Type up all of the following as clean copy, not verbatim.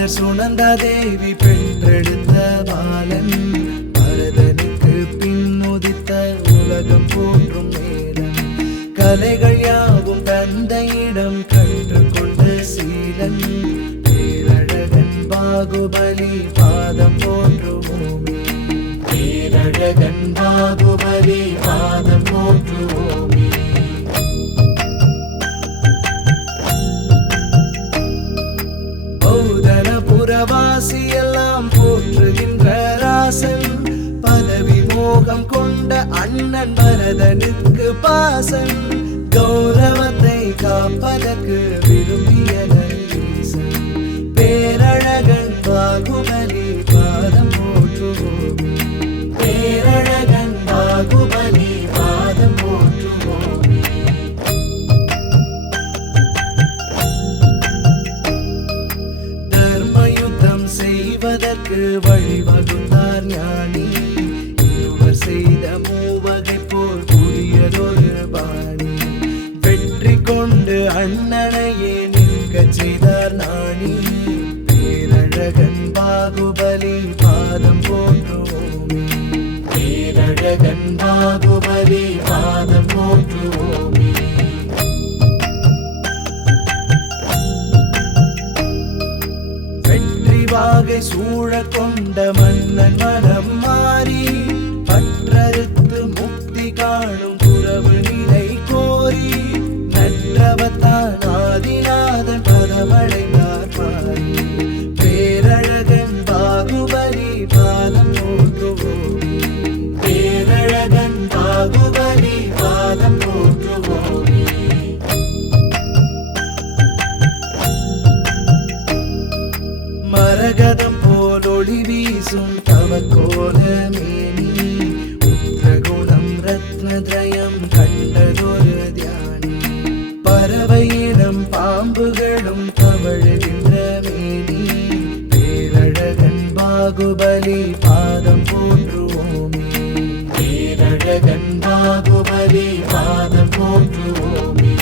மாதர் சுனந்தா தேவி பெற்றெடுத்த பாலன் பரதனுக்கு பின்னுதித்த உலகம் போற்றும் நேரம் கலைகள் யாவும் தந்தையிடம் கற்றுக்கொண்ட சீலன் பேரழகன் பாகுபலி பாதம் போற்றுவோமே பேரழகன் பாகுபலி பாதம் போற்றுவோமே புறவாசி எல்லாம் போற்றுகின்ற ராசன் பதவி மோகம் கொண்ட அண்ணன் பரதனுக்கு பாசன் கௌரவத்தை காப்பதற்கு விரும்பிய நந்தீசன் பேரழகன் பாகுபலி பாதம் போற்றுவோமே பேரழகன் பாகுபலி பாதம் போற்றுவோமே செய்வதற்கு வழிவகுத்தார் ஞானி இருவர் செய்த மூவகை போர் புரியதொரு பாணி வெற்றி கொண்டு அண்ணனையே நிற்க செய்தார் நாணி பேரழகன் பாகுபலி பாதம் போற்றுவோமே பேரழகன் பாகுபலி பாதம் போற்றுவோமே வாகை சூழ கொண்ட மன்னன் மனம் மாறி பற்றறுத்து முக்தி காணும் துறவு நிலை கோரி நற்றவத்தான் ஆதிநாதன் பதமடைந்தார் பாரி பேரழகன் பாகுபலி பாதம் போற்றுவோமே பேரழகன் பாகுபலி பாதம் போற்றுவோமே மரகதம் போல் ஒளி வீசும் தவக்கோல மேனி உத்ரகுணம் ரத்னத்ரயம் கண்டதொரு தியானி பறவையிடம் பாம்புகளும் தவழுகின்ற மேனி பேரழகன் பாகுபலி பாதம் போற்றுவோமே பேரழகன் பாகுபலி பாதம் போற்றுவோமே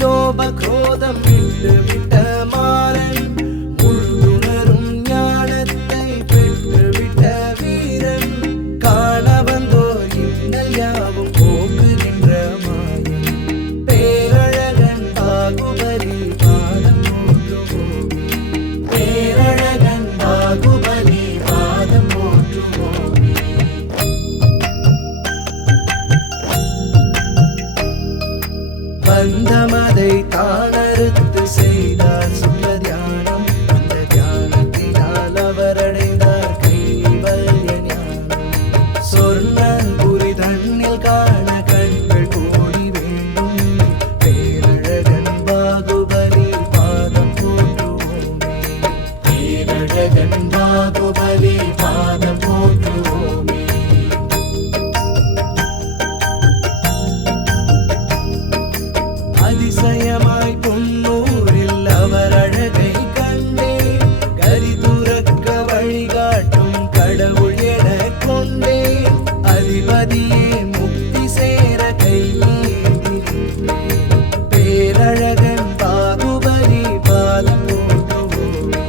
லோப குரோதம் விட்டு விட்ட மாறன் முழுதுணரும் ஞானத்தை பெற்று விட்ட வீரன் காண வந்தோர் இன்னல் யாவும் போக்குகின்ற மாயன் பேரழகன் பாகுபலி பாதம் போற்றுவோமே பேரழகன் பாகுபலி பாதம் போற்றுவோமே பந்தமதை தானறுத்து செய்தார் சுத்த தியானம் அந்த தியானத்தினால் அவர் அடைந்தார் கைவல்ய ஞானம் சொர்ணபுரி தன்னில் காண கண்கள் கோடி வேண்டும் பேரழகன் பாகுபலி பாதம் போற்றுவோமே பேரழகன் பாகுபலி பாதம் போற்றுவோமே அதிசயமாய் பொன்னூரில் அவர் அழகை கண்டேன் கரி துறக்க வழிகாட்டும் கடவுள் என கொண்டேன் அதிபதியே முக்தி சேர கையேந்திருந்தேன் பேரழகன் பாகுபலி பாதம் போற்றுவோமே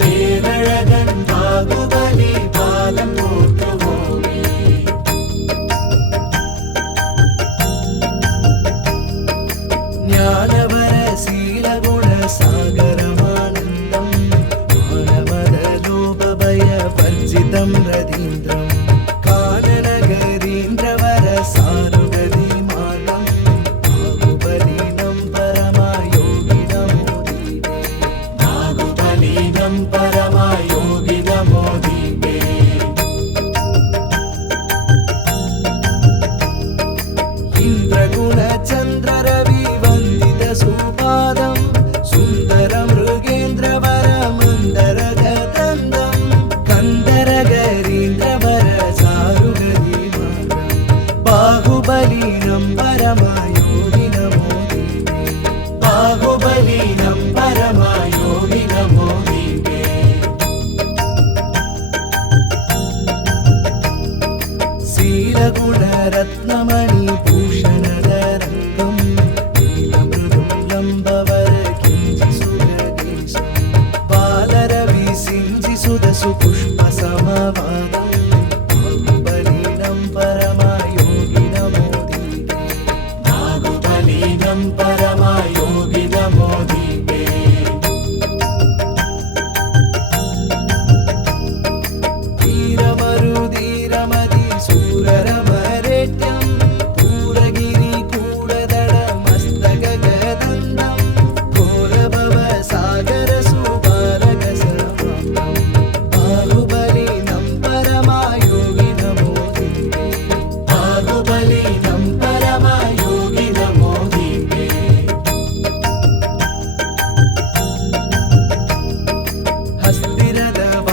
பேரழகன் பாகுபலி பாதம் போற்றுவோமே ஞானவர சீலகுண சாகரமானந்தம் மானமத லோபபய வர்ஜிதம் ரதீந்திரம் கானநகரீந்திரவர சாருகதி மார்க்கம் பாகுபலி நம் பரமயோகி நமோ தீபே பாகுபலி நம் பரமயோகி நமோ தீபே இந்திரகுண சந்திர ரவி வந்தித சுபாதம் சுந்தர மிருகேந்திரவர மந்தரக தந்தம் கந்தரகரீந்திரவர சாருகதி மார்க்கம் பாகுபலி நம் பரமயோகி நமோ தீபே பாகுபலி நம் பரமயோகி நமோ தீபே சீலகுண ரத்னமணி பூஷணதரம்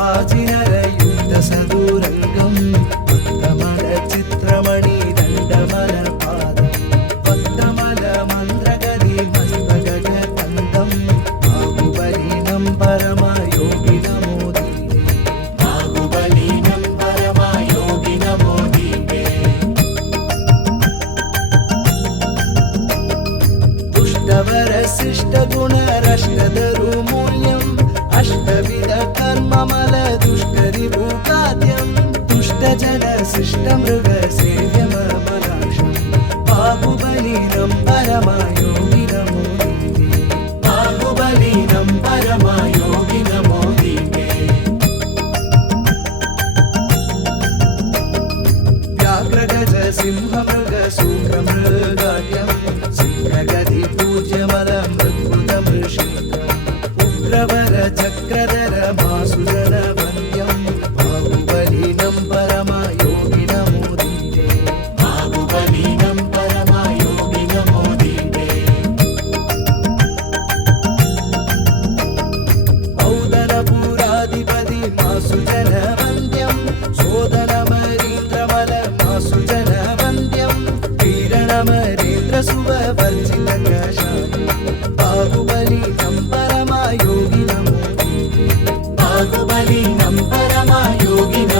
वाजिनर युक्त सदूरङ्गम् वक्तमल चित्रमणि दण्डमल पादम् वक्तमल मन्द्रगति मस्तगजकन्दम् बाहुबलिनं परमयोगिनमोदीरे बाहुबलिनं परमयोगिनमोदीरे दुष्टवरशिष्टगुणरष्टदरुमूल्यम् अष्टविध कर्ममल दुष्टरिभूकाद्यम् दुष्टजन शिष्टमृगसेव्यममलाशम् बाहुबलिनं परमयोगिनमोदीरे बाहुबलिनं परमयोगिनमोदीरे व्याघ्रगज सिंहमृग सूत्रमृगाढ्यम् सिंहगति पूज्यमलमृद्भुतमृषीकम् उग्रवर चक्रधर मासुजन वन्द्यम् बाहुबलिनं परमयोगिनमोदीरे बाहुबलिनं परमयोगिनमोदीरे औदनपुराधिपति मासुजन वन्द्यम् सोदनमरीन्द्रमल मासुजन वन्द्यम् वीरणमरेन्द्रसुवर्जितकशानि बाहुबलिनं परमयोगिनमोदीरे बाहुबलिनं परमयोगिनमोदीरे